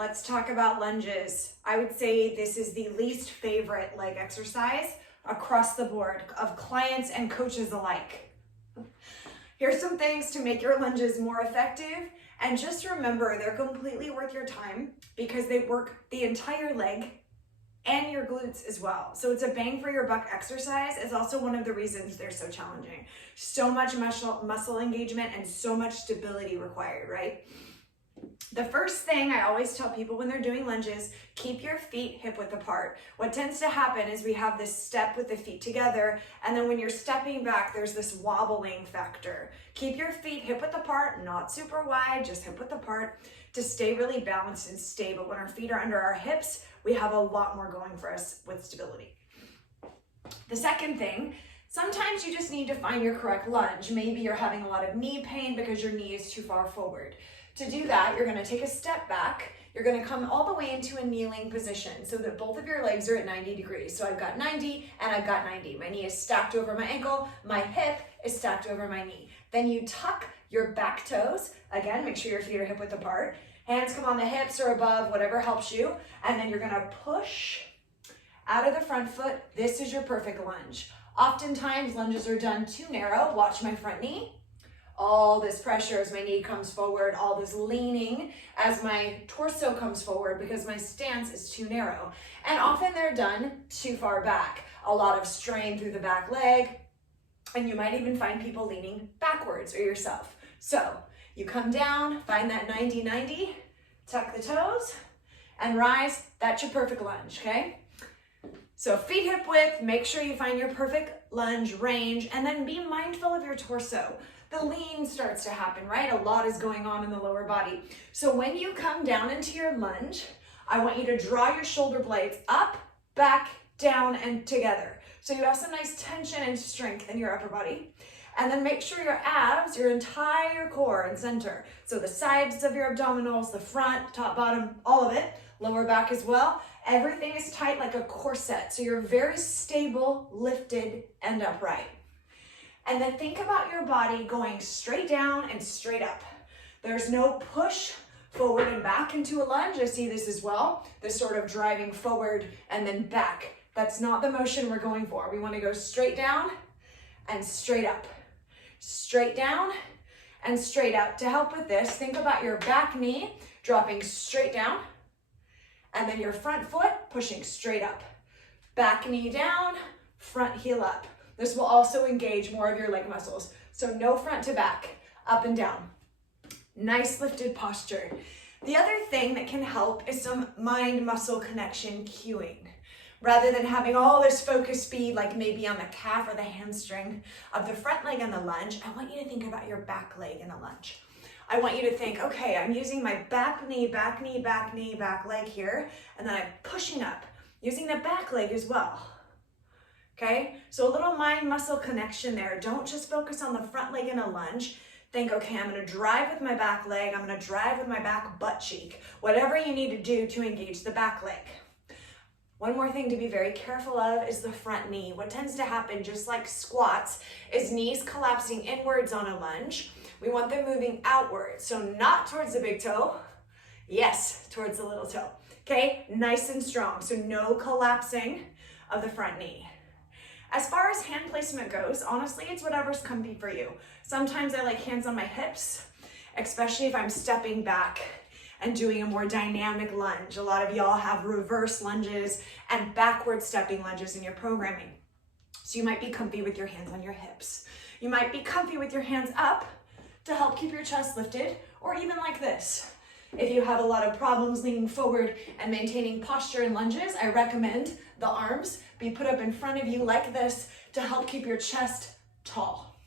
Let's talk about lunges. I would say this is the least favorite leg exercise across the board of clients and coaches alike. Here's some things to make your lunges more effective, and just remember they're completely worth your time because they work the entire leg and your glutes as well. So it's a bang for your buck exercise. It's also one of the reasons they're so challenging. So much muscle engagement and so much stability required, right? The first thing I always tell people when they're doing lunges, keep your feet hip width apart. What tends to happen is we have this step with the feet together, and then when you're stepping back, there's this wobbling factor. Keep your feet hip width apart, not super wide, just hip width apart to stay really balanced and stable. When our feet are under our hips, we have a lot more going for us with stability. The second thing, sometimes you just need to find your correct lunge. Maybe you're having a lot of knee pain because your knee is too far forward. To do that, you're gonna take a step back. You're gonna come all the way into a kneeling position so that both of your legs are at 90 degrees. So I've got 90 and I've got 90. My knee is stacked over my ankle. My hip is stacked over my knee. Then you tuck your back toes. Again, make sure your feet are hip width apart. Hands come on the hips or above, whatever helps you. And then you're gonna push out of the front foot. This is your perfect lunge. Oftentimes, lunges are done too narrow. Watch my front knee. All this pressure as my knee comes forward, all this leaning as my torso comes forward because my stance is too narrow. And often they're done too far back. A lot of strain through the back leg, and you might even find people leaning backwards or yourself. So you come down, find that 90-90, tuck the toes, and rise. That's your perfect lunge, okay? So feet hip width, make sure you find your perfect lunge range, and then be mindful of your torso. The lean starts to happen, right? A lot is going on in the lower body. So when you come down into your lunge, I want you to draw your shoulder blades up, back, down, and together. So you have some nice tension and strength in your upper body. And then make sure your abs, your entire core and center. So the sides of your abdominals, the front, top, bottom, all of it, lower back as well. Everything is tight like a corset. So you're very stable, lifted, and upright. And then think about your body going straight down and straight up. There's no push forward and back into a lunge. I see this as well. This sort of driving forward and then back. That's not the motion we're going for. We want to go straight down and straight up. Straight down and straight up. To help with this, think about your back knee dropping straight down and then your front foot pushing straight up. Back knee down, front heel up. This will also engage more of your leg muscles. So no front to back, up and down. Nice lifted posture. The other thing that can help is some mind-muscle connection cueing. Rather than having all this focus speed, like maybe on the calf or the hamstring of the front leg in the lunge, I want you to think about your back leg in a lunge. I want you to think, okay, I'm using my back knee, back knee, back knee, back leg here, and then I'm pushing up, using the back leg as well. Okay, so a little mind-muscle connection there. Don't just focus on the front leg in a lunge. Think, okay, I'm gonna drive with my back leg. I'm gonna drive with my back butt cheek. Whatever you need to do to engage the back leg. One more thing to be very careful of is the front knee. What tends to happen, just like squats, is knees collapsing inwards on a lunge. We want them moving outwards, so not towards the big toe. Yes, towards the little toe. Okay, nice and strong, so no collapsing of the front knee. As far as hand placement goes, honestly, it's whatever's comfy for you. Sometimes I like hands on my hips, especially if I'm stepping back and doing a more dynamic lunge. A lot of y'all have reverse lunges and backward stepping lunges in your programming. So you might be comfy with your hands on your hips. You might be comfy with your hands up to help keep your chest lifted, or even like this. If you have a lot of problems leaning forward and maintaining posture in lunges, I recommend the arms be put up in front of you like this to help keep your chest tall.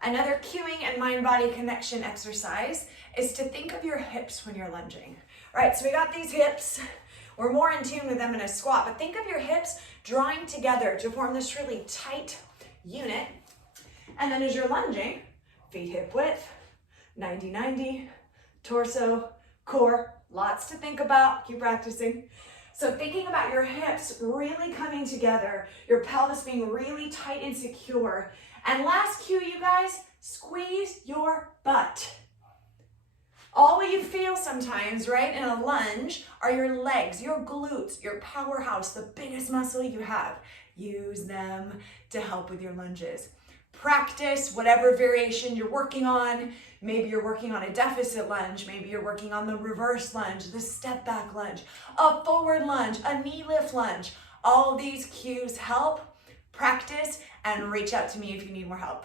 Another cueing and mind-body connection exercise is to think of your hips when you're lunging. All right, so we got these hips. We're more in tune with them in a squat, but think of your hips drawing together to form this really tight unit. And then as you're lunging, feet hip width, 90-90, torso, core, lots to think about. Keep practicing. So thinking about your hips really coming together, your pelvis being really tight and secure. And last cue, you guys, squeeze your butt. All you feel sometimes, right, in a lunge are your legs, your glutes, your powerhouse, the biggest muscle you have. Use them to help with your lunges. Practice whatever variation you're working on. Maybe you're working on a deficit lunge. Maybe you're working on the reverse lunge, the step back lunge, a forward lunge, a knee lift lunge. All these cues help. Practice and reach out to me if you need more help.